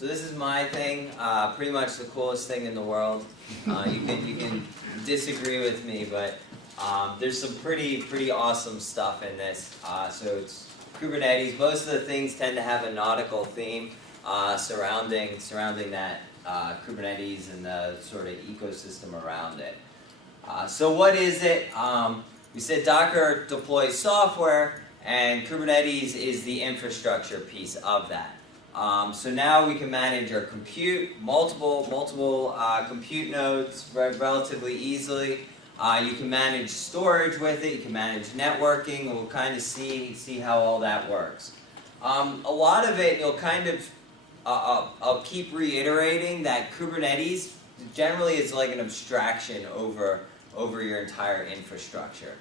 So this is my thing, pretty much the coolest thing in the world. You can disagree with me, but there's some pretty awesome stuff in this. So it's Kubernetes. Most of the things tend to have a nautical theme surrounding that Kubernetes and the sort of ecosystem around it. So what is it? We said Docker deploys software, and Kubernetes is the infrastructure piece of that. So now we can manage our compute, multiple compute nodes relatively easily. You can manage storage with it. You can manage networking, and we'll kind of see how all that works. A lot of it, you'll kind of, I'll keep reiterating that Kubernetes generally is like an abstraction over your entire infrastructure.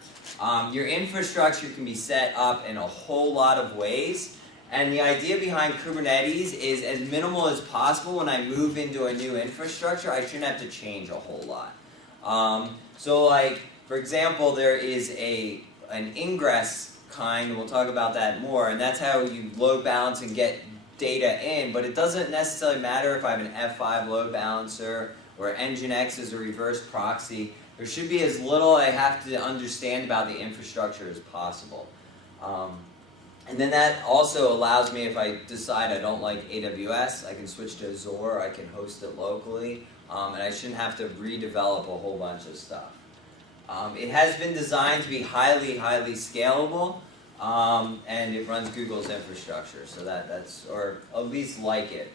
Your infrastructure can be set up in a whole lot of ways, and the idea behind Kubernetes is as minimal as possible. When I move into a new infrastructure, I shouldn't have to change a whole lot. So like, for example, there is an Ingress kind, we'll talk about that more, and that's how you load balance and get data in, but it doesn't necessarily matter if I have an F5 load balancer or Nginx is a reverse proxy. There should be as little I have to understand about the infrastructure as possible. And then that also allows me, if I decide I don't like AWS, I can switch to Azure, I can host it locally, and I shouldn't have to redevelop a whole bunch of stuff. It has been designed to be highly scalable, and it runs Google's infrastructure, so that's, or at least like it.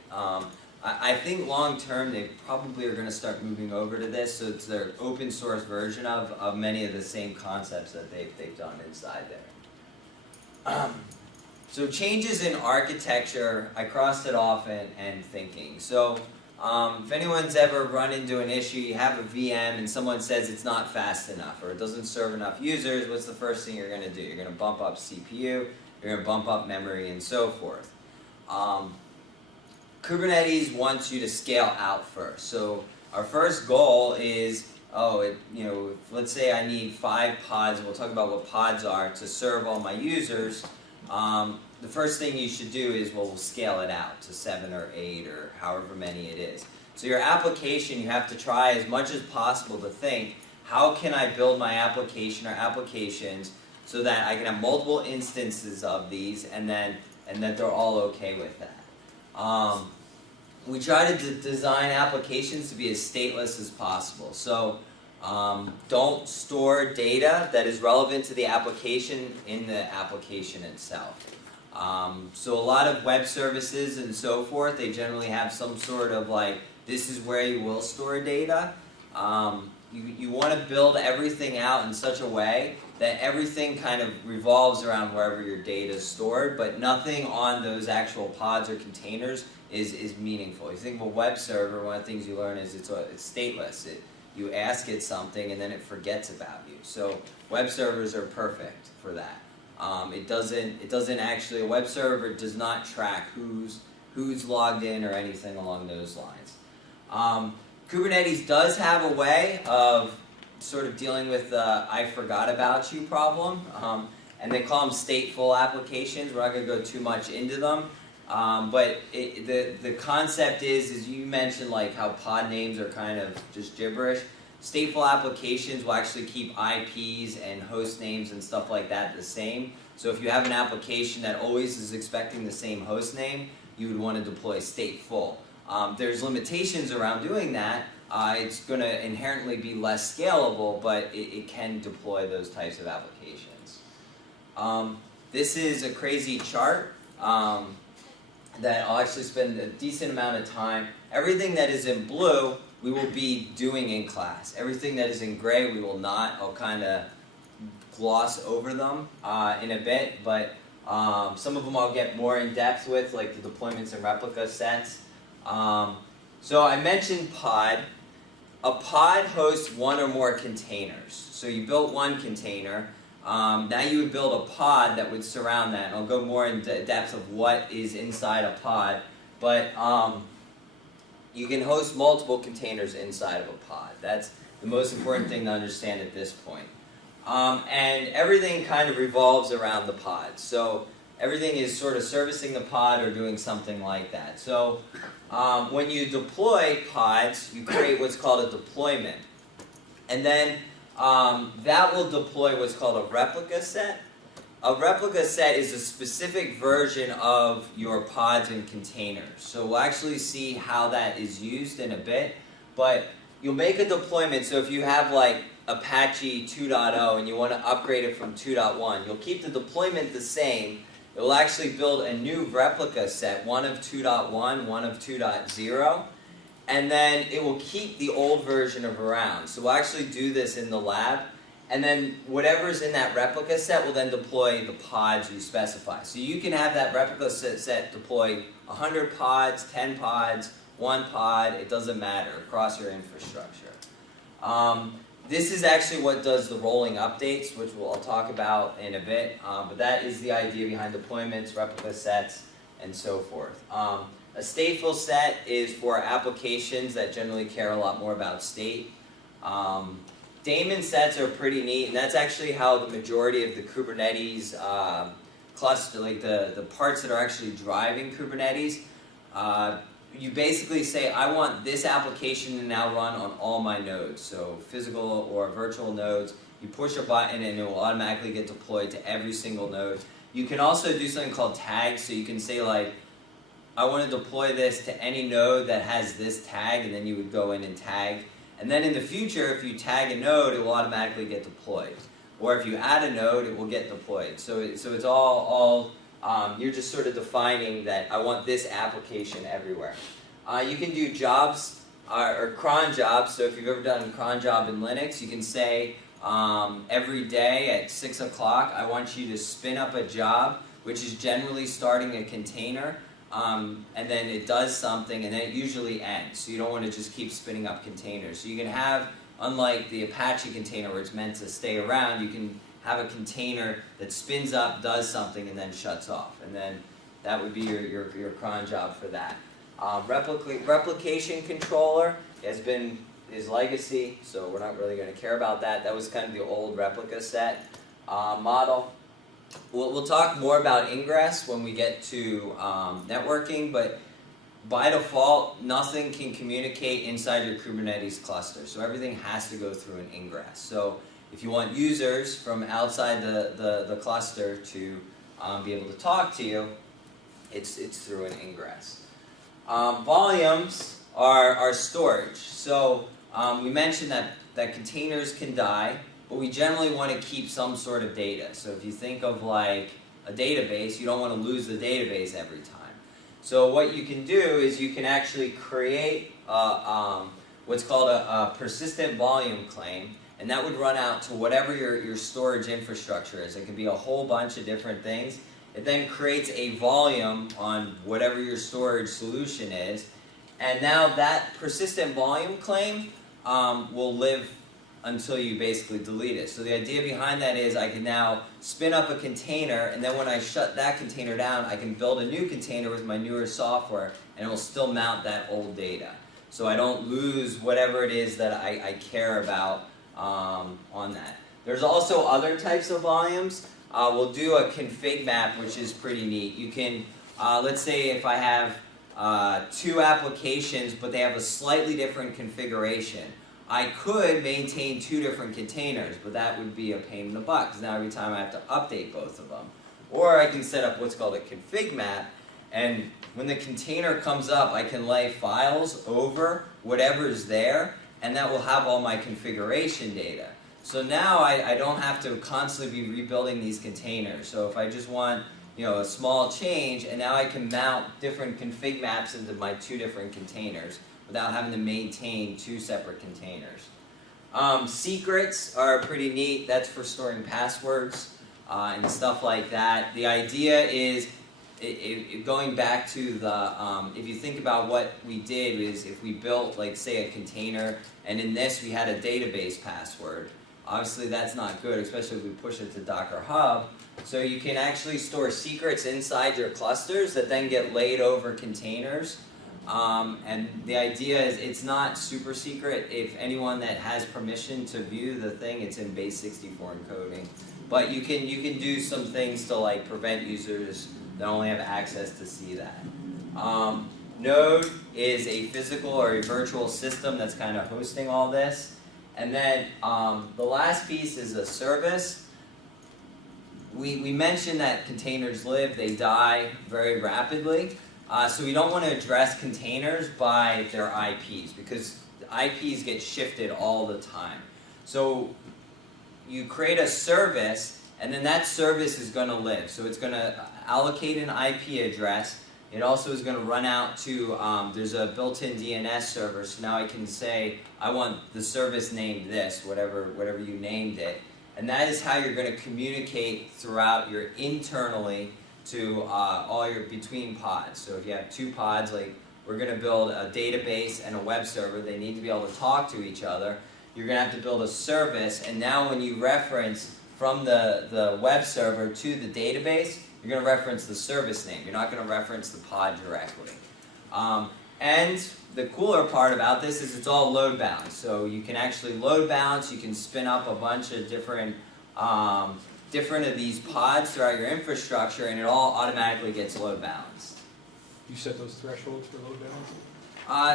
I think long term they probably are going to start moving over to this, so it's their open source version of many of the same concepts that they've done inside there. So changes in architecture, I crossed it off and thinking. So if anyone's ever run into an issue, you have a VM and someone says it's not fast enough or it doesn't serve enough users, what's the first thing you're going to do? You're going to bump up CPU, you're going to bump up memory, and so forth. Kubernetes wants you to scale out first. So our first goal is, let's say I need 5 pods, and we'll talk about what pods are, to serve all my users. The first thing you should do is, we'll scale it out to 7 or 8 or however many it is. So your application, you have to try as much as possible to think, how can I build my application or applications so that I can have multiple instances of these and that they're all okay with that. We try to design applications to be as stateless as possible. So don't store data that is relevant to the application in the application itself. So a lot of web services and so forth, they generally have some sort of like, this is where you will store data. You want to build everything out in such a way that everything kind of revolves around wherever your data is stored, but nothing on those actual pods or containers is meaningful. You think of a web server, one of the things you learn is it's stateless. You ask it something and then it forgets about you. So web servers are perfect for that. It doesn't actually, a web server does not track who's logged in or anything along those lines. Kubernetes does have a way of sort of dealing with the I forgot about you problem, and they call them stateful applications. We're not going to go too much into them, but the concept is you mentioned like how pod names are kind of just gibberish. Stateful applications will actually keep IPs and host names and stuff like that the same. So if you have an application that always is expecting the same host name, you would want to deploy stateful. There's limitations around doing that. It's going to inherently be less scalable, but it can deploy those types of applications. This is a crazy chart that I'll actually spend a decent amount of time. Everything that is in blue, we will be doing in class. Everything that is in gray, we will not. I'll kind of gloss over them in a bit, but some of them I'll get more in depth with, like the deployments and replica sets. So I mentioned pod. A pod hosts one or more containers. So you built one container. Now you would build a pod that would surround that. And I'll go more in depth of what is inside a pod. But you can host multiple containers inside of a pod. That's the most important thing to understand at this point. And everything kind of revolves around the pod. So everything is sort of servicing the pod or doing something like that. So when you deploy pods, you create what's called a deployment. And then that will deploy what's called a replica set. A replica set is a specific version of your pods and containers. So we'll actually see how that is used in a bit. But you'll make a deployment. So if you have like Apache 2.0 and you want to upgrade it from 2.1, you'll keep the deployment the same. It will actually build a new replica set, one of 2.1, one of 2.0. And then it will keep the old version of around. So we'll actually do this in the lab. And then whatever's in that replica set will then deploy the pods you specify. So you can have that replica set deploy 100 pods, 10 pods, 1 pod, it doesn't matter, across your infrastructure. This is actually what does the rolling updates, which I'll talk about in a bit. But that is the idea behind deployments, replica sets, and so forth. A stateful set is for applications that generally care a lot more about state. Daemon sets are pretty neat, and that's actually how the majority of the Kubernetes cluster, like the parts that are actually driving Kubernetes, you basically say, I want this application to now run on all my nodes, so physical or virtual nodes. You push a button and it will automatically get deployed to every single node. You can also do something called tags, so you can say like, I want to deploy this to any node that has this tag, and then you would go in and tag. And then in the future, if you tag a node, it will automatically get deployed. Or if you add a node, it will get deployed. So it's all you're just sort of defining that I want this application everywhere. You can do jobs or cron jobs. So if you've ever done a cron job in Linux, you can say every day at 6 o'clock, I want you to spin up a job, which is generally starting a container. And then it does something, and then it usually ends. So you don't want to just keep spinning up containers. So you can have, unlike the Apache container where it's meant to stay around, you can have a container that spins up, does something, and then shuts off. And then that would be your cron job for that. Replication controller is legacy, so we're not really going to care about that. That was kind of the old replica set model. We'll talk more about Ingress when we get to networking, but by default, nothing can communicate inside your Kubernetes cluster. So everything has to go through an Ingress. So if you want users from outside the cluster to be able to talk to you, it's through an Ingress. Volumes are storage. So we mentioned that containers can die, but we generally want to keep some sort of data. So if you think of like a database, you don't want to lose the database every time. So what you can do is you can actually create what's called a persistent volume claim, and that would run out to whatever your storage infrastructure is. It can be a whole bunch of different things. It then creates a volume on whatever your storage solution is, and now that persistent volume claim will live until you basically delete it. So the idea behind that is I can now spin up a container, and then when I shut that container down, I can build a new container with my newer software, and it will still mount that old data. So I don't lose whatever it is that I care about on that. There's also other types of volumes. We'll do a config map, which is pretty neat. You can, let's say if I have 2 applications, but they have a slightly different configuration. I could maintain 2 different containers, but that would be a pain in the butt, because now every time I have to update both of them. Or I can set up what's called a config map, and when the container comes up, I can lay files over whatever's there, and that will have all my configuration data. So now I don't have to constantly be rebuilding these containers. So if I just want a small change, and now I can mount different config maps into my 2 different containers without having to maintain 2 separate containers. Secrets are pretty neat. That's for storing passwords and stuff like that. The idea is, going back to the, if you think about what we did is if we built, like, say, a container, and in this we had a database password, obviously that's not good, especially if we push it to Docker Hub. So you can actually store secrets inside your clusters that then get laid over containers. And the idea is it's not super secret. If anyone that has permission to view the thing, it's in base 64 encoding. But you can do some things to like prevent users that only have access to see that. Node is a physical or a virtual system that's kind of hosting all this. And then the last piece is a service. We mentioned that containers live, they die very rapidly. So we don't want to address containers by their IPs because the IPs get shifted all the time. So you create a service, and then that service is going to live. So it's going to allocate an IP address. It also is going to run out to, there's a built-in DNS server, so now I can say, I want the service named this, whatever you named it. And that is how you're going to communicate throughout your internally to all your between pods. So if you have two pods, like we're going to build a database and a web server, they need to be able to talk to each other. You're going to have to build a service, and now when you reference from the web server to the database, you're going to reference the service name. You're not going to reference the pod directly. And the cooler part about this is it's all load balanced. So you can actually load balance. You can spin up a bunch of different of these pods throughout your infrastructure, and it all automatically gets load balanced. You set those thresholds for load balancing?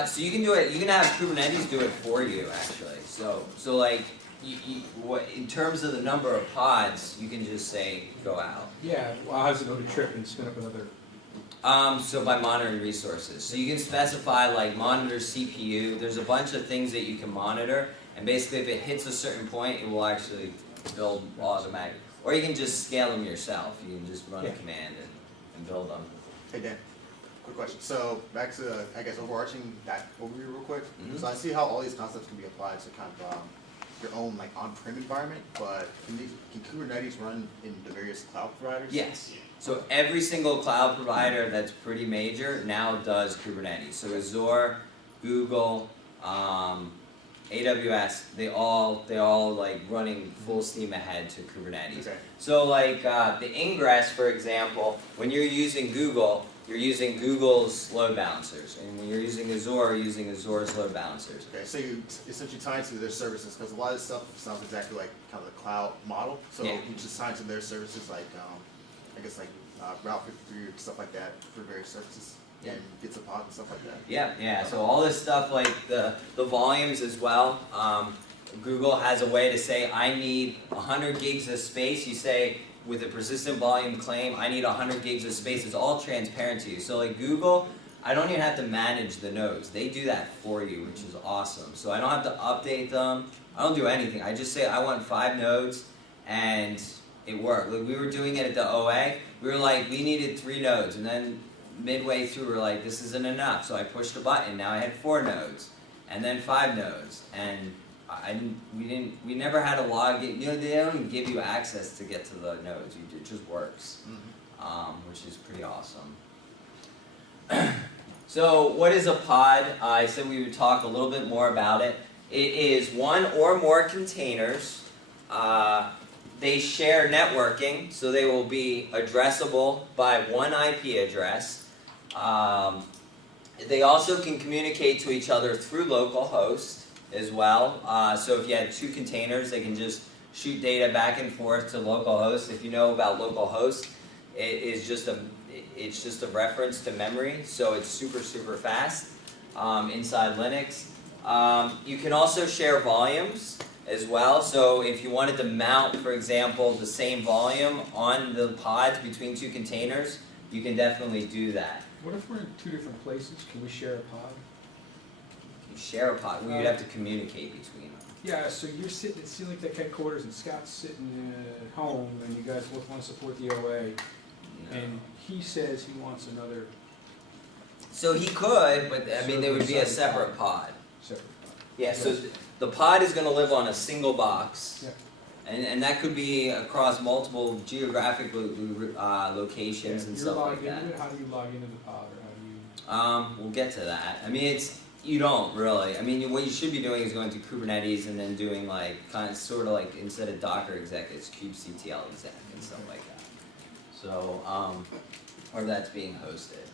So you can do it. You can have Kubernetes do it for you, actually. So like. In terms of the number of pods, you can just say go out. Yeah, well, how does it know to trip and spin up another? So by monitoring resources. So you can specify like monitor CPU. There's a bunch of things that you can monitor, and basically if it hits a certain point, it will actually build automatically. Or you can just scale them yourself. You can just run a command and build them. Hey Dan, quick question. So back to, I guess, overarching that overview real quick. So I see how all these concepts can be applied to kind of your own like on-prem environment, but can Kubernetes run in the various cloud providers? Yes. So every single cloud provider that's pretty major now does Kubernetes. So Azure, Google, AWS, they all like running full steam ahead to Kubernetes. Okay. So like the Ingress, for example, when you're using Google, you're using Google's load balancers, and when you're using Azure, you're using Azure's load balancers. Okay, so you essentially tie into their services, because a lot of this stuff sounds exactly like kind of the cloud model. So you just tie into their services, like I guess like Route 53 or stuff like that for various services. And get to pod and stuff like that. Yeah. So all this stuff like the volumes as well. Google has a way to say I need 100 gigs of space. You say with a persistent volume claim, I need 100 gigs of space. It's all transparent to you. So like Google, I don't even have to manage the nodes. They do that for you, which is awesome. So I don't have to update them. I don't do anything. I just say I want 5 nodes, and it worked. Like we were doing it at the OA. We were like, we needed 3 nodes, and then midway through we're like, this isn't enough. So I pushed a button. Now I had 4 nodes, and then 5 nodes, and we never had a login. You know, they don't even give you access to get to the nodes. It just works, which is pretty awesome. So what is a pod? I said we would talk a little bit more about it. It is one or more containers. They share networking, so they will be addressable by one IP address. They also can communicate to each other through localhost as well. So if you had 2 containers, they can just shoot data back and forth to localhost. If you know about localhost, it's just a reference to memory, so it's super fast inside Linux. You can also share volumes as well. So if you wanted to mount, for example, the same volume on the pods between 2 containers, you can definitely do that. What if we're in 2 different places? Can we share a pod? You share a pod. Well, you'd have to communicate between them. Yeah, so you're sitting at Sea Lake headquarters and Scott's sitting at home, and you guys both want to support the OA, and he says he wants another. So he could, but I mean, there would be a separate pod. Separate pod. Yeah, so the pod is going to live on a single box. Yeah. And that could be across multiple geographic locations and stuff like that. How do you log into the pod, or how do you? We'll get to that. I mean, you don't really. I mean, what you should be doing is going to Kubernetes and then doing like sort of like instead of Docker exec, it's kubectl exec and stuff like that. So, or that's being hosted.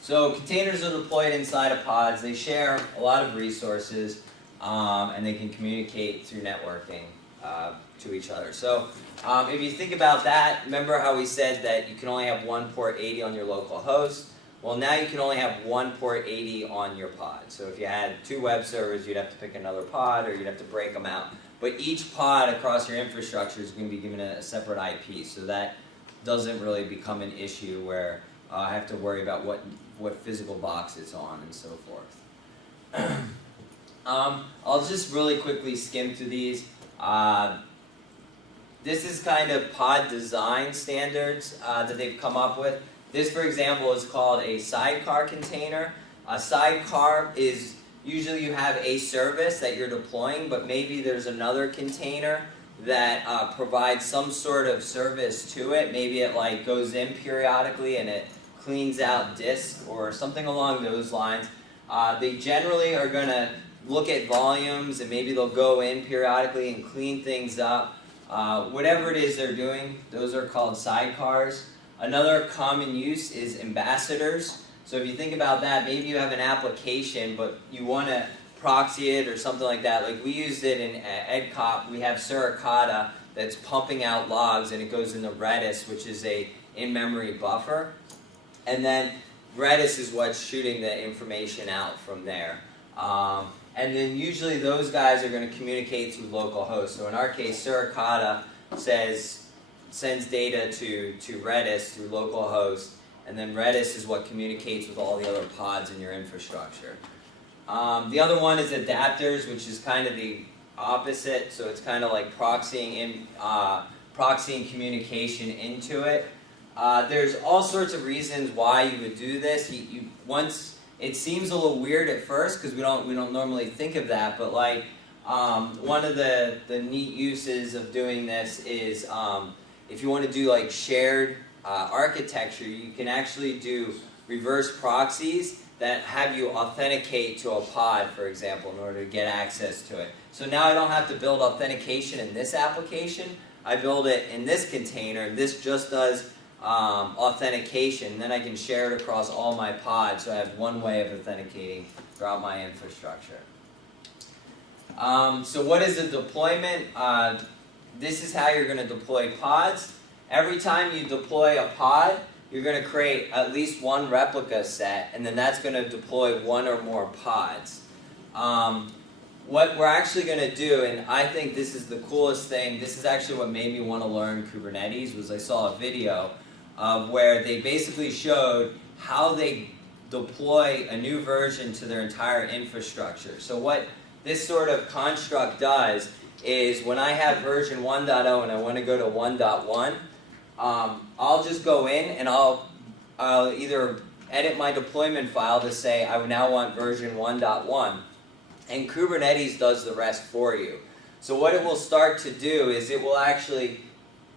So containers are deployed inside of pods. They share a lot of resources, and they can communicate through networking. to each other. So if you think about that, remember how we said that you can only have one port 80 on your local host? Well, now you can only have one port 80 on your pod. So if you had 2 web servers, you'd have to pick another pod, or you'd have to break them out. But each pod across your infrastructure is going to be given a separate IP, so that doesn't really become an issue where I have to worry about what physical box it's on and so forth. I'll just really quickly skim through these. This is kind of pod design standards that they've come up with. This, for example, is called a sidecar container. A sidecar is usually you have a service that you're deploying, but maybe there's another container that provides some sort of service to it. Maybe it like goes in periodically and it cleans out disk or something along those lines. They generally are going to look at volumes, and maybe they'll go in periodically and clean things up. Whatever it is they're doing, those are called sidecars. Another common use is ambassadors. So if you think about that, maybe you have an application, but you want to proxy it or something like that. Like we used it in EdCop. We have Suricata that's pumping out logs, and it goes into Redis, which is a in-memory buffer. And then Redis is what's shooting the information out from there. And then usually those guys are going to communicate through localhost. So in our case, Suricata sends data to Redis through localhost, and then Redis is what communicates with all the other pods in your infrastructure. The other one is adapters, which is kind of the opposite. So it's kind of like proxying communication into it. There's all sorts of reasons why you would do this. Once it seems a little weird at first because we don't normally think of that, but like one of the neat uses of doing this is if you want to do like shared architecture, you can actually do reverse proxies that have you authenticate to a pod, for example, in order to get access to it. So now I don't have to build authentication in this application. I build it in this container. This just does authentication. Then I can share it across all my pods, so I have one way of authenticating throughout my infrastructure. So what is a deployment? This is how you're going to deploy pods. Every time you deploy a pod, you're going to create at least one replica set, and then that's going to deploy one or more pods. What we're actually going to do, and I think this is the coolest thing, this is actually what made me want to learn Kubernetes, was I saw a video of where they basically showed how they deploy a new version to their entire infrastructure. So what this sort of construct does is when I have version 1.0 and I want to go to 1.1, I'll just go in and I'll either edit my deployment file to say I now want version 1.1, and Kubernetes does the rest for you. So what it will start to do is it will actually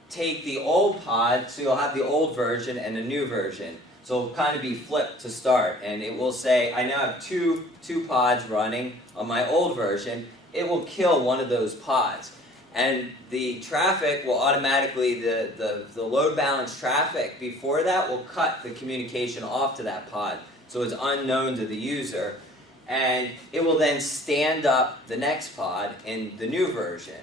take the old pod, so you'll have the old version and a new version. So it'll kind of be flipped to start, and it will say I now have two pods running on my old version. It will kill one of those pods. And the traffic will automatically, the load balance traffic before that will cut the communication off to that pod. So it's unknown to the user. And it will then stand up the next pod in the new version.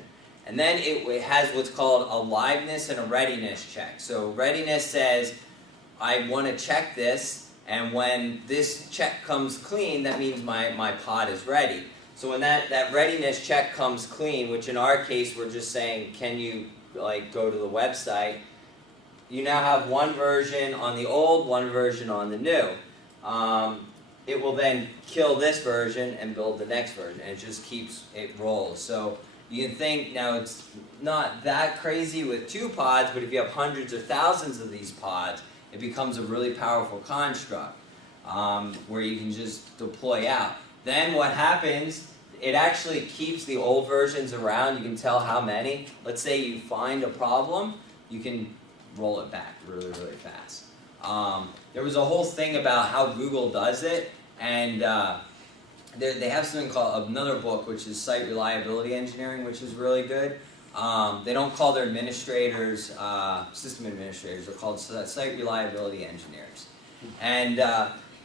And then it has what's called a liveness and a readiness check. So readiness says, I want to check this, and when this check comes clean, that means my pod is ready. So when that readiness check comes clean, which in our case we're just saying, can you like go to the website, you now have one version on the old, one version on the new. It will then kill this version and build the next version, and it rolls. So you can think, now it's not that crazy with 2 pods, but if you have hundreds or thousands of these pods, it becomes a really powerful construct where you can just deploy out. Then what happens, it actually keeps the old versions around. You can tell how many. Let's say you find a problem, you can roll it back really, really fast. There was a whole thing about how Google does it, and they have something called another book, which is Site Reliability Engineering, which is really good. They don't call their administrators system administrators. They're called Site Reliability Engineers. And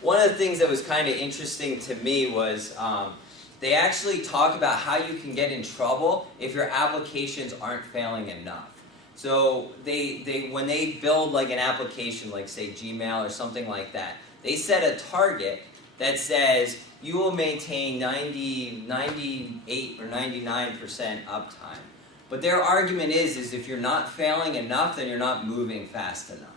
one of the things that was kind of interesting to me was they actually talk about how you can get in trouble if your applications aren't failing enough. So when they build like an application, like say Gmail or something like that, they set a target that says you will maintain 98 or 99% uptime. But their argument is if you're not failing enough, then you're not moving fast enough.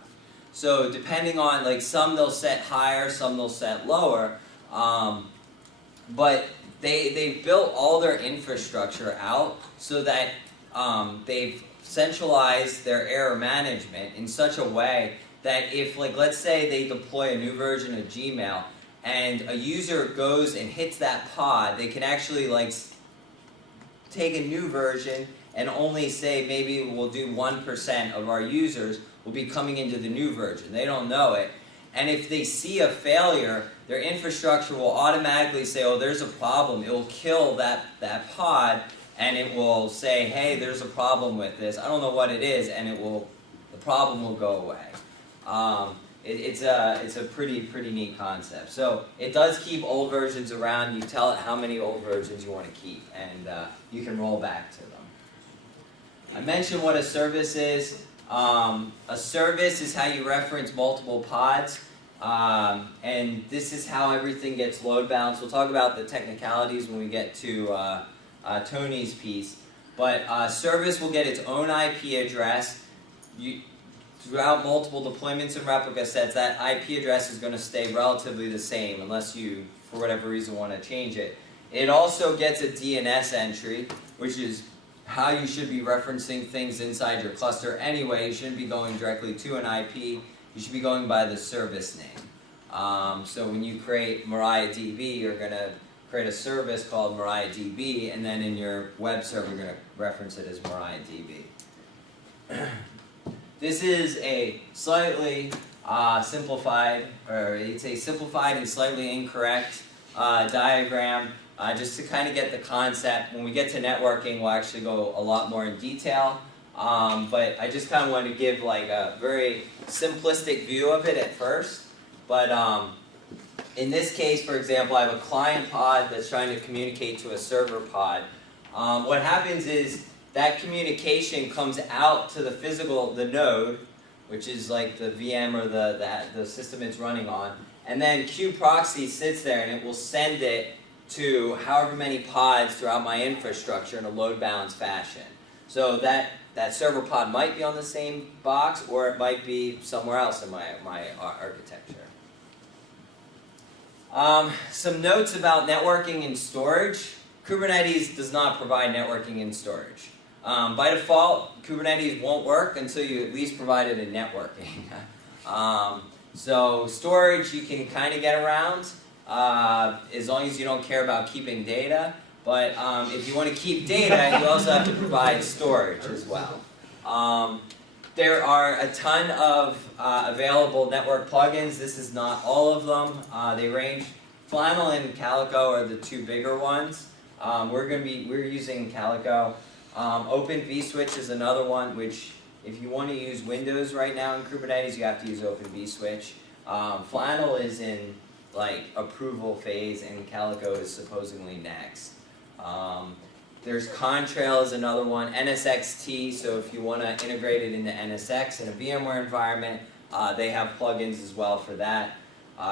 So depending on, like, some they'll set higher, some they'll set lower, but they've built all their infrastructure out so that they've centralized their error management in such a way that if, like, let's say they deploy a new version of Gmail and a user goes and hits that pod, they can actually, like, take a new version and only say maybe we'll do 1% of our users will be coming into the new version. They don't know it. And if they see a failure, their infrastructure will automatically say, oh, there's a problem. It will kill that pod, and it will say, hey, there's a problem with this. I don't know what it is, and the problem will go away. It's a pretty neat concept. So it does keep old versions around. You tell it how many old versions you want to keep, and you can roll back to them. I mentioned what a service is. A service is how you reference multiple pods, and this is how everything gets load balanced. We'll talk about the technicalities when we get to Tony's piece, but service will get its own IP address. Throughout multiple deployments and replica sets, that IP address is going to stay relatively the same unless you, for whatever reason, want to change it. It also gets a DNS entry, which is how you should be referencing things inside your cluster anyway. You shouldn't be going directly to an IP. You should be going by the service name. So when you create MariahDB, you're going to create a service called MariahDB, and then in your web server, you're going to reference it as MariahDB. This is a slightly simplified, or it's a simplified and slightly incorrect diagram. Just to kind of get the concept. When we get to networking, we'll actually go a lot more in detail. But I just kind of want to give like a very simplistic view of it at first. But in this case, for example, I have a client pod that's trying to communicate to a server pod. What happens is that communication comes out to the node, which is like the VM or the system it's running on. And then kubeproxy sits there and it will send it to however many pods throughout my infrastructure in a load balance fashion. So that server pod might be on the same box, or it might be somewhere else in my architecture. Some notes about networking and storage. Kubernetes does not provide networking and storage. By default, Kubernetes won't work until you at least provide it in networking. So storage you can kind of get around. As long as you don't care about keeping data. But if you want to keep data, you also have to provide storage as well. There are a ton of available network plugins. This is not all of them. They range. Flannel and Calico are the two bigger ones. We're using Calico. Open vSwitch is another one, which if you want to use Windows right now in Kubernetes, you have to use Open vSwitch. Flannel is in like approval phase, and Calico is supposedly next. There's Contrail is another one, NSXT, so if you want to integrate it into NSX in a VMware environment, they have plugins as well for that.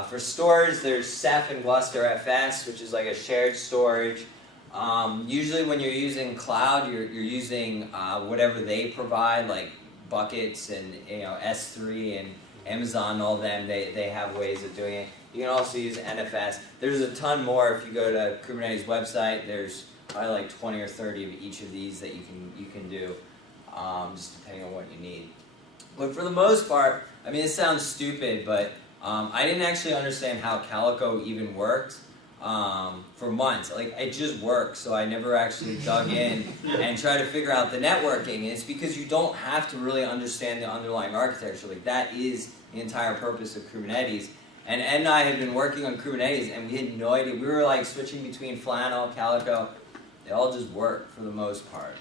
For storage, there's Ceph and Gluster FS, which is like a shared storage. Usually when you're using cloud, you're using whatever they provide, like buckets and S3 and Amazon, all them, they have ways of doing it. You can also use NFS. There's a ton more. If you go to Kubernetes website, there's probably like 20 or 30 of each of these that you can do, just depending on what you need. But for the most part, I mean, it sounds stupid, but I didn't actually understand how Calico even worked for months. Like, it just works, so I never actually dug in and tried to figure out the networking. And it's because you don't have to really understand the underlying architecture. Like, that is the entire purpose of Kubernetes. And Ed and I had been working on Kubernetes, and we had no idea. We were like switching between Flannel, Calico. They all just work for the most part.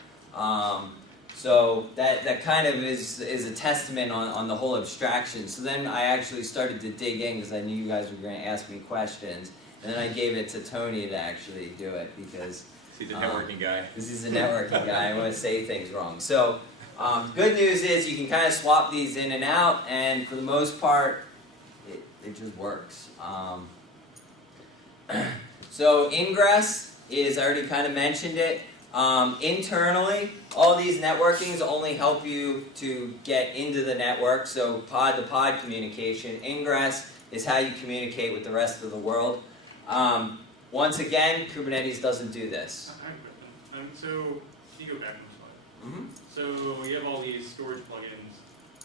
So that kind of is a testament on the whole abstraction. So then I actually started to dig in because I knew you guys were going to ask me questions. And then I gave it to Tony to actually do it because He's a networking guy. Because he's a networking guy, I want to say things wrong. So, good news is you can kind of swap these in and out, and for the most part, it just works. So Ingress is, I already kind of mentioned it. Internally, all these networkings only help you to get into the network, so pod-to-pod communication. Ingress is how you communicate with the rest of the world. Once again, Kubernetes doesn't do this. I have a question. So, you go back one slide. Mm-hmm. So, you have all these storage plugins.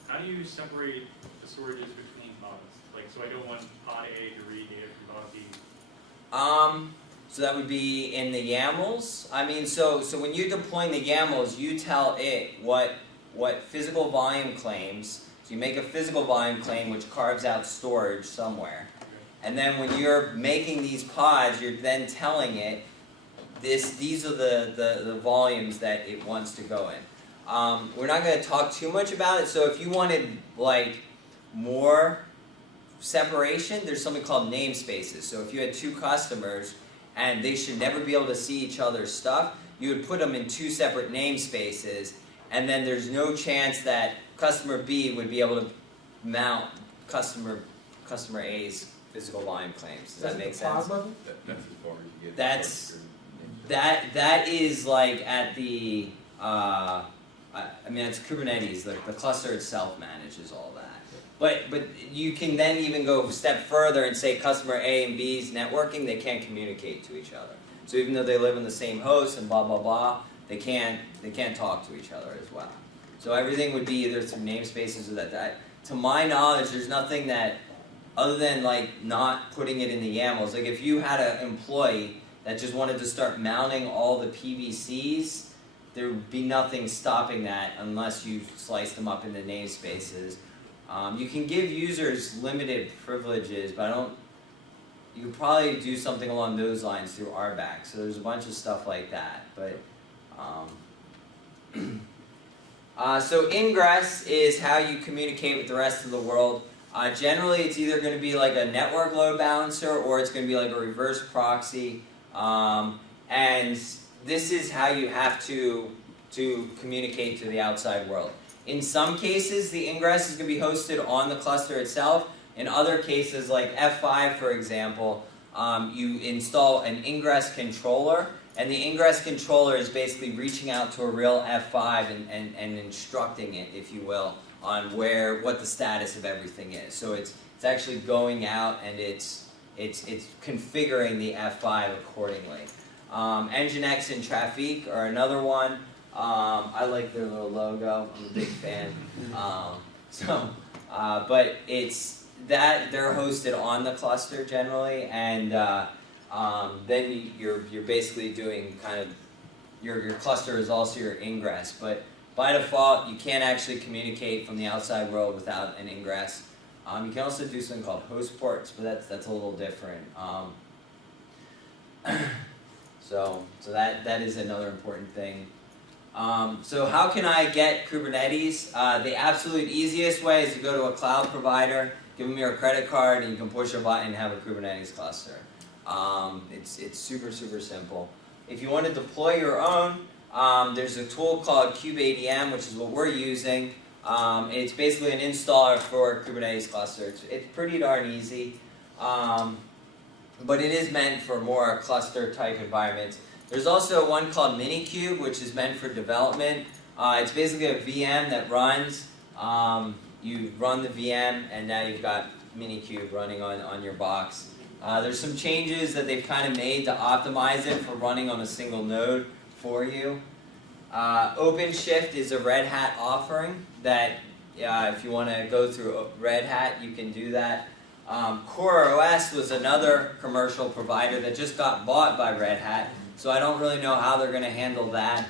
How do you separate the storages between pods? Like, so I don't want pod A to read data from pod B. So that would be in the YAMLs. I mean, so when you're deploying the YAMLs, you tell it what physical volume claims. So you make a physical volume claim which carves out storage somewhere. And then when you're making these pods, you're then telling it these are the volumes that it wants to go in. We're not going to talk too much about it. So if you wanted like more separation, there's something called namespaces. So if you had two customers and they should never be able to see each other's stuff, you would put them in two separate namespaces, and then there's no chance that customer B would be able to mount customer A's physical volume claims. Does that make sense? Pod level? That's as far as you get. That's that is like at the I mean it's Kubernetes. The cluster itself manages all that. But you can then even go a step further and say customer A and B's networking, they can't communicate to each other. So even though they live in the same host and blah blah blah, they can't talk to each other as well. So everything would be either through namespaces or that. To my knowledge, there's nothing that other than like not putting it in the YAMLs. Like if you had an employee that just wanted to start mounting all the PVCs, there would be nothing stopping that unless you sliced them up into namespaces. You can give users limited privileges, but you could probably do something along those lines through RBAC. So there's a bunch of stuff like that. But so Ingress is how you communicate with the rest of the world. Generally, it's either going to be like a network load balancer or it's going to be like a reverse proxy. And this is how you have to communicate to the outside world. In some cases, the Ingress is going to be hosted on the cluster itself. In other cases, like F5, for example, you install an Ingress controller, and the Ingress controller is basically reaching out to a real F5 and instructing it, if you will, on what the status of everything is. So it's actually going out and it's configuring the F5 accordingly. Nginx and Trafic are another one. I like their little logo. I'm a big fan. But it's that they're hosted on the cluster generally, and then you're basically doing kind of your cluster is also your Ingress. But by default, you can't actually communicate from the outside world without an Ingress. You can also do something called host ports, but that's a little different. So that is another important thing. So how can I get Kubernetes? The absolute easiest way is to go to a cloud provider, give them your credit card, and you can push a button and have a Kubernetes cluster. It's super simple. If you want to deploy your own, there's a tool called Kube-ADM, which is what we're using. It's basically an installer for a Kubernetes cluster. It's pretty darn easy, but it is meant for more cluster type environments. There's also one called Minikube, which is meant for development. It's basically a VM that runs. You run the VM, and now you've got Minikube running on your box. There's some changes that they've kind of made to optimize it for running on a single node for you. OpenShift is a Red Hat offering that if you want to go through Red Hat, you can do that. CoreOS was another commercial provider that just got bought by Red Hat, so I don't really know how they're going to handle that.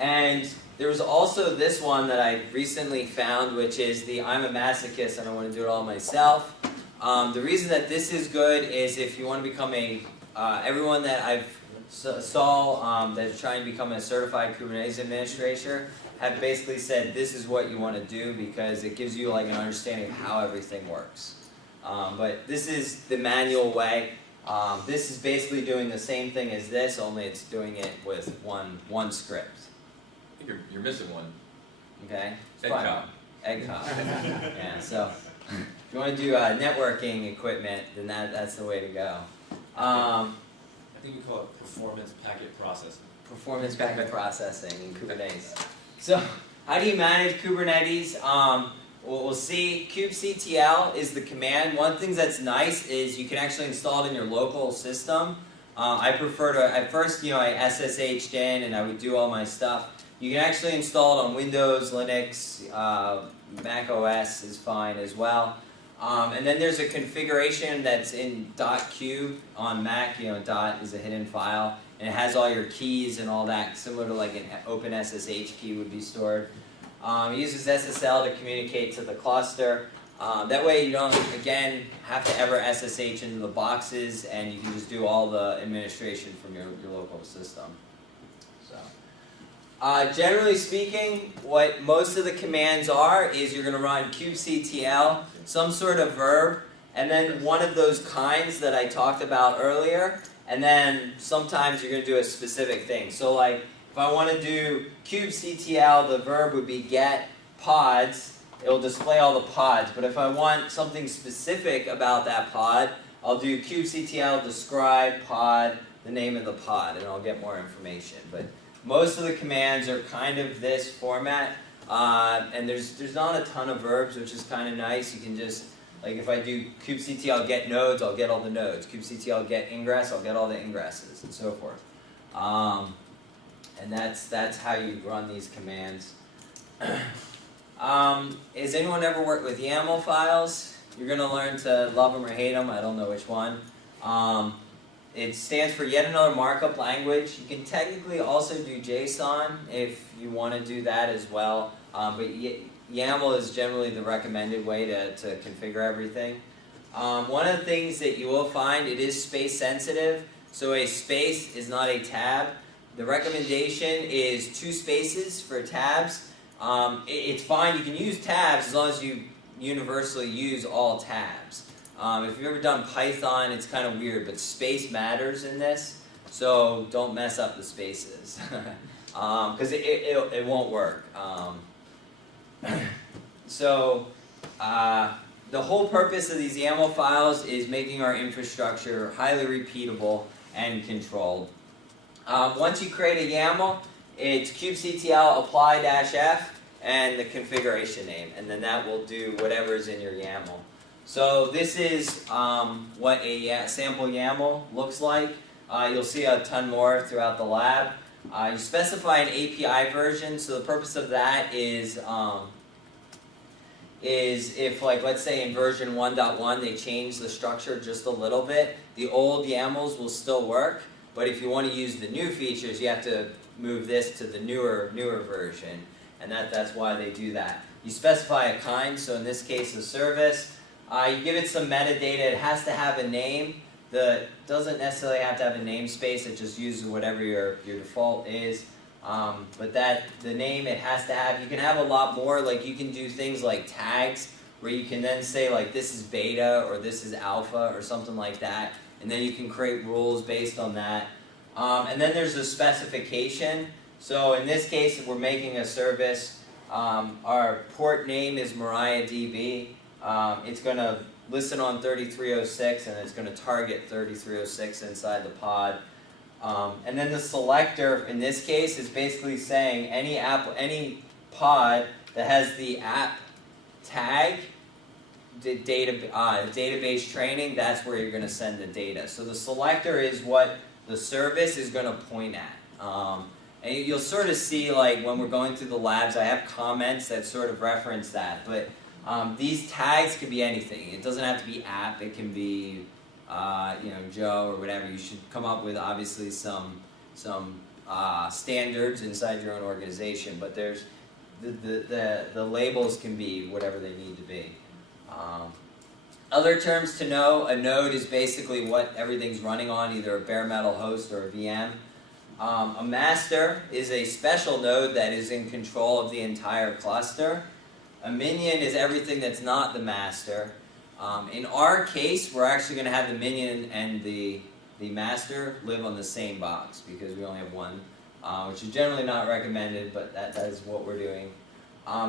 And there was also this one that I recently found, which is the I'm a masochist and I want to do it all myself. The reason that this is good is if you want to become everyone that I've saw that's trying to become a certified Kubernetes administrator have basically said this is what you want to do because it gives you like an understanding of how everything works. But this is the manual way. This is basically doing the same thing as this, only it's doing it with one script. I think you're missing one. Okay? Egg cop. Egg cop. Yeah, so if you want to do networking equipment, then that's the way to go. I think we call it performance packet processing. Performance packet processing in Kubernetes. So how do you manage Kubernetes? We'll see kubectl is the command. One thing that's nice is you can actually install it in your local system. I prefer to, at first, I SSH'd in and I would do all my stuff. You can actually install it on Windows, Linux, Mac OS is fine as well. And then there's a configuration that's in .cube on Mac. Dot is a hidden file, and it has all your keys and all that, similar to like an open SSH key would be stored. It uses SSL to communicate to the cluster. That way you don't, again, have to ever SSH into the boxes, and you can just do all the administration from your local system. So, generally speaking, what most of the commands are is you're going to run kubectl, some sort of verb, and then one of those kinds that I talked about earlier, and then sometimes you're going to do a specific thing. So like, if I want to do kubectl, the verb would be get pods. It will display all the pods. But if I want something specific about that pod, I'll do kubectl describe pod, the name of the pod, and I'll get more information. But most of the commands are kind of this format, and there's not a ton of verbs, which is kind of nice. You can just, like if I do kubectl get nodes, I'll get all the nodes. Kubectl get ingress, I'll get all the ingresses, and so forth. And that's how you run these commands. Has anyone ever worked with YAML files? You're going to learn to love them or hate them. I don't know which one. It stands for yet another markup language. You can technically also do JSON if you want to do that as well. But YAML is generally the recommended way to configure everything. One of the things that you will find, it is space sensitive. So a space is not a tab. The recommendation is 2 spaces for tabs. It's fine, you can use tabs as long as you universally use all tabs. If you've ever done Python, it's kind of weird, but space matters in this, so don't mess up the spaces, because it won't work. The whole purpose of these YAML files is making our infrastructure highly repeatable and controlled. Once you create a YAML, it's kubectl apply-f and the configuration name, and then that will do whatever is in your YAML. So this is what a sample YAML looks like. You'll see a ton more throughout the lab. You specify an API version, so the purpose of that is if, like, let's say in version 1.1 they change the structure just a little bit, the old YAMLs will still work, but if you want to use the new features, you have to move this to the newer version, and that's why they do that. You specify a kind, so in this case a service. You give it some metadata. It has to have a name. It doesn't necessarily have to have a namespace. It just uses whatever your default is. But the name it has to have, you can have a lot more. Like you can do things like tags, where you can then say like this is beta or this is alpha or something like that, and then you can create rules based on that. And then there's a specification. So in this case, if we're making a service, our port name is MariahDB. It's going to listen on 3306, and it's going to target 3306 inside the pod. And then the selector in this case is basically saying any pod that has the app tag, the database training, that's where you're going to send the data. So the selector is what the service is going to point at. And you'll sort of see, like when we're going through the labs, I have comments that sort of reference that. But these tags can be anything. It doesn't have to be app. It can be Joe or whatever. You should come up with obviously some standards inside your own organization. But there's the labels can be whatever they need to be. Other terms to know: a node is basically what everything's running on, either a bare metal host or a VM. A master is a special node that is in control of the entire cluster. A minion is everything that's not the master. In our case, we're actually going to have the minion and the master live on the same box because we only have one, which is generally not recommended, but that is what we're doing.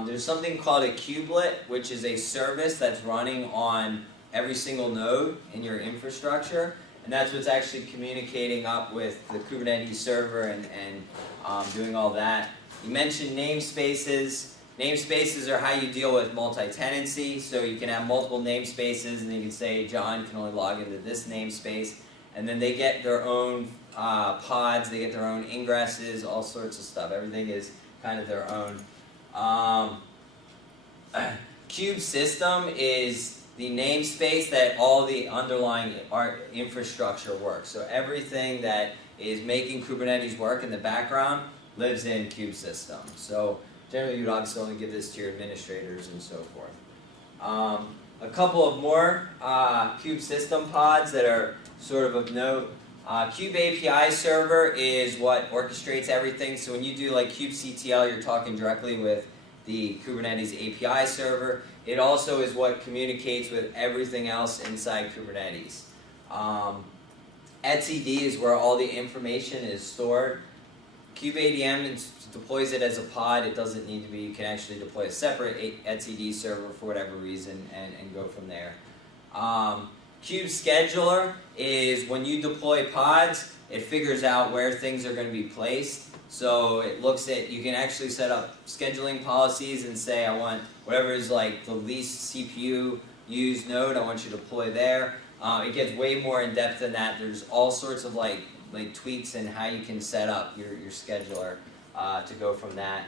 There's something called a kubelet, which is a service that's running on every single node in your infrastructure, and that's what's actually communicating up with the Kubernetes server and doing all that. You mentioned namespaces. Namespaces are how you deal with multi-tenancy, so you can have multiple namespaces, and you can say John can only log into this namespace, and then they get their own pods, they get their own ingresses, all sorts of stuff. Everything is kind of their own. Kube-system is the namespace that all the underlying infrastructure works. So everything that is making Kubernetes work in the background lives in Kube-system. So generally, you'd obviously only give this to your administrators and so forth. A couple of more Kube-system pods that are sort of note. Kube API server is what orchestrates everything. So when you do like kubectl, you're talking directly with the Kubernetes API server. It also is what communicates with everything else inside Kubernetes. etcd is where all the information is stored. KubeADM deploys it as a pod. It doesn't need to be. You can actually deploy a separate etcd server for whatever reason and go from there. Kube-scheduler is when you deploy pods, it figures out where things are going to be placed. So it looks at, you can actually set up scheduling policies and say, I want whatever is like the least CPU used node, I want you to deploy there. It gets way more in depth than that. There's all sorts of like tweaks in how you can set up your scheduler to go from that.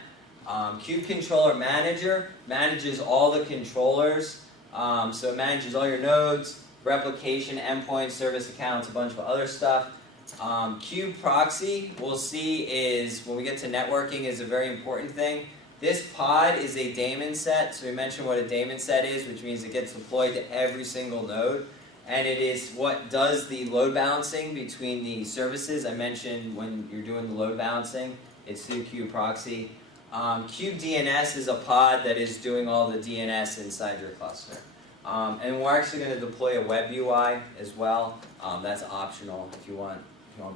Kube Controller Manager manages all the controllers. So it manages all your nodes, replication, endpoints, service accounts, a bunch of other stuff. Kube Proxy, we'll see, is when we get to networking, is a very important thing. This pod is a daemon set, so we mentioned what a daemon set is, which means it gets deployed to every single node. And it is what does the load balancing between the services. I mentioned when you're doing the load balancing, it's through Kube Proxy. Kube DNS is a pod that is doing all the DNS inside your cluster. And we're actually going to deploy a web UI as well. That's optional if you want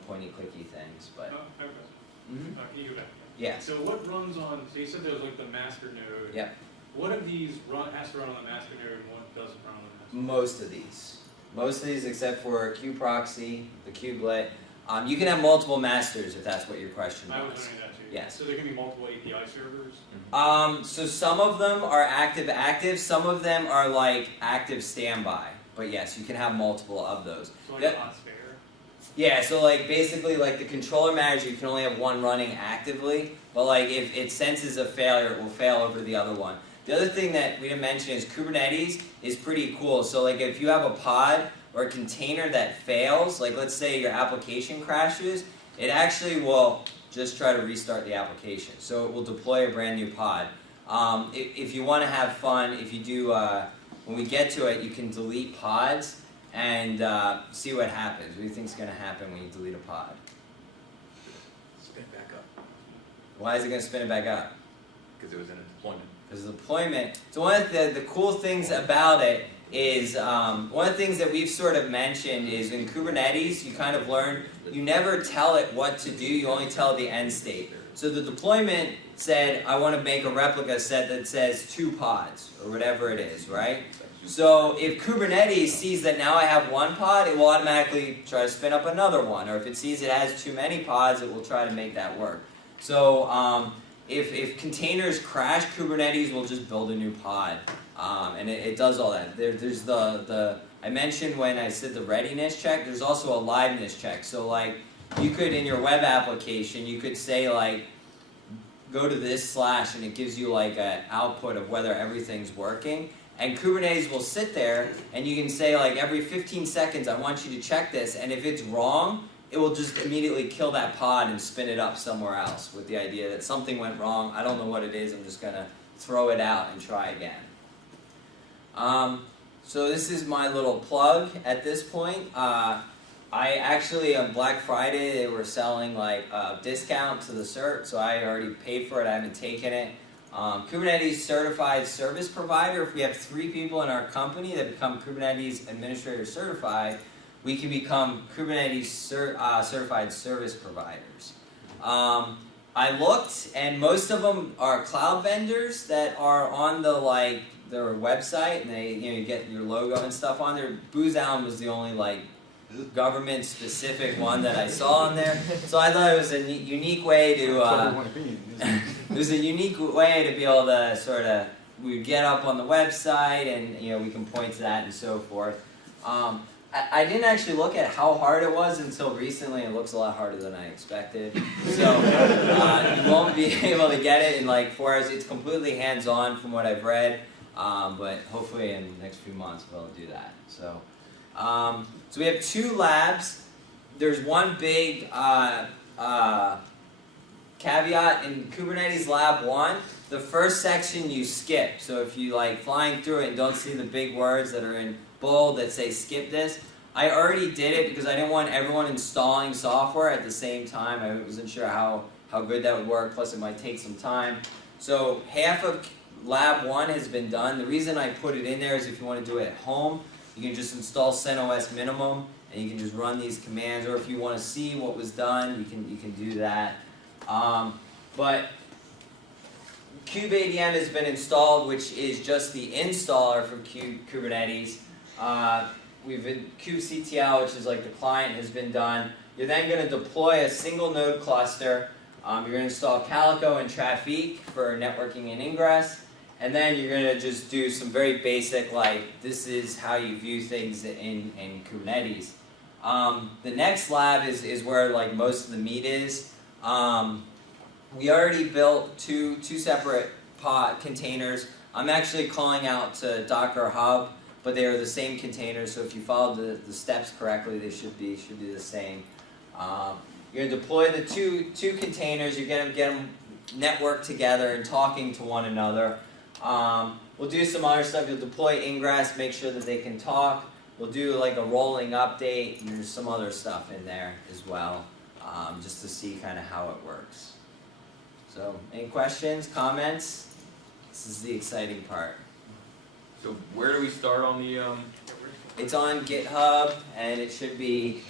pointy clicky things. But I have a question. Can you go back? yeah. So what runs on, so you said there was like the master node. Yep. What of these has to run on the master node and what doesn't run on the master node? Most of these except for Kube Proxy, the kubelet. You can have multiple masters if that's what your question was. I was wondering that too. Yes. So there can be multiple API servers? So some of them are active, some of them are like active standby. But yes, you can have multiple of those. So like a hot spare? Yeah, so like basically like the controller manager, you can only have one running actively, but like if it senses a failure, it will fail over the other one. The other thing that we didn't mention is Kubernetes is pretty cool. So like if you have a pod or a container that fails, like let's say your application crashes, it actually will just try to restart the application. So it will deploy a brand new pod. If you want to have fun, if you do, when we get to it, you can delete pods and see what happens. What do you think is going to happen when you delete a pod? Spin it back up, Why is it going to spin it back up? because it was in a deployment. Because the deployment. So one of the cool things about it is, one of the things that we've sort of mentioned is in Kubernetes, you kind of learn, you never tell it what to do, you only tell it the end state. So the deployment said, I want to make a replica set that says 2 pods, or whatever it is, right? So if Kubernetes sees that now I have 1 pod, it will automatically try to spin up another one. Or if it sees it has too many pods, it will try to make that work. So if containers crash, Kubernetes will just build a new pod. And it does all that. There's the I mentioned when I said the readiness check, there's also a liveness check. So like you could, in your web application, you could say like, go to this / and it gives you like an output of whether everything's working. And Kubernetes will sit there and you can say like every 15 seconds I want you to check this, and if it's wrong, it will just immediately kill that pod and spin it up somewhere else with the idea that something went wrong, I don't know what it is, I'm just going to throw it out and try again. So this is my little plug at this point. I actually, on Black Friday, they were selling like a discount to the cert, so I already paid for it, I haven't taken it. Kubernetes Certified Service Provider. If we have 3 people in our company that become Kubernetes Administrator Certified, we can become Kubernetes Certified Service Providers. I looked, and most of them are cloud vendors that are on their website, and they, you get your logo and stuff on there. Booz Allen was the only government-specific one that I saw on there, so I thought it was a unique way to. It was a unique way to be able to sort of we get up on the website, and we can point to that and so forth. I didn't actually look at how hard it was until recently. It looks a lot harder than I expected. So you won't be able to get it in 4 hours. It's completely hands-on from what I've read, but hopefully in the next few months we'll do that. So we have 2 labs. There's one big caveat in Kubernetes Lab 1. The first section you skip. So if you flying through it and don't see the big words that are in bold that say skip this, I already did it because I didn't want everyone installing software at the same time. I wasn't sure how good that would work, plus it might take some time. So half of Lab 1 has been done. The reason I put it in there is if you want to do it at home, you can just install CentOS minimum and you can just run these commands, or if you want to see what was done, you can do that. But kubeadm has been installed, which is just the installer for Kubernetes. kubectl, which is the client, has been done. You're then going to deploy a single node cluster. You're going to install Calico and Trafic for networking and Ingress. And then you're going to just do some very basic, this is how you view things in Kubernetes. The next lab is where most of the meat is. We already built two separate pod containers. I'm actually calling out to Docker Hub, but they are the same containers, so if you follow the steps correctly, they should be the same. You're going to deploy the two containers. You're going to get them networked together and talking to one another. We'll do some other stuff. You'll deploy Ingress, make sure that they can talk. We'll do a rolling update, and there's some other stuff in there as well, just to see kind of how it works. So, any questions, comments? This is the exciting part. So where do we start on the, It's on GitHub, and it should be.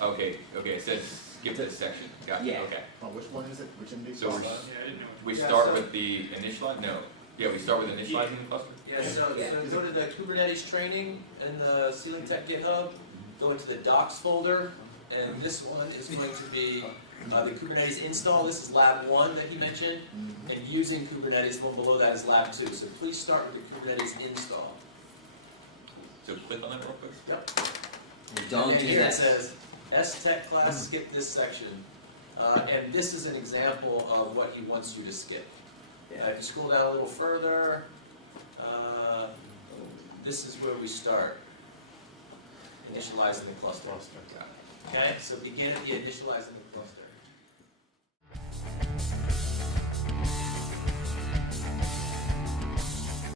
Okay, it says skip this section. Got it, Yeah. okay. Oh, which one is it? Which index? So Yeah, I didn't know. we Yeah, start so- with the initialize? No. Yeah, we start with initializing the cluster? Yeah, so go to the Kubernetes training in the Ceiling Tech GitHub, go into the docs folder, and this one is going to be the Kubernetes install. This is lab 1 that he mentioned, and using Kubernetes, the one below that is lab 2. So please start with the Kubernetes install. So click on that real quick. Yep. Don't and do here that. it says, S-Tech class, skip this section. And this is an example of what he wants you to skip. If you scroll down a little further, this is where we start. Initializing the cluster. Okay, so begin at the initializing the cluster.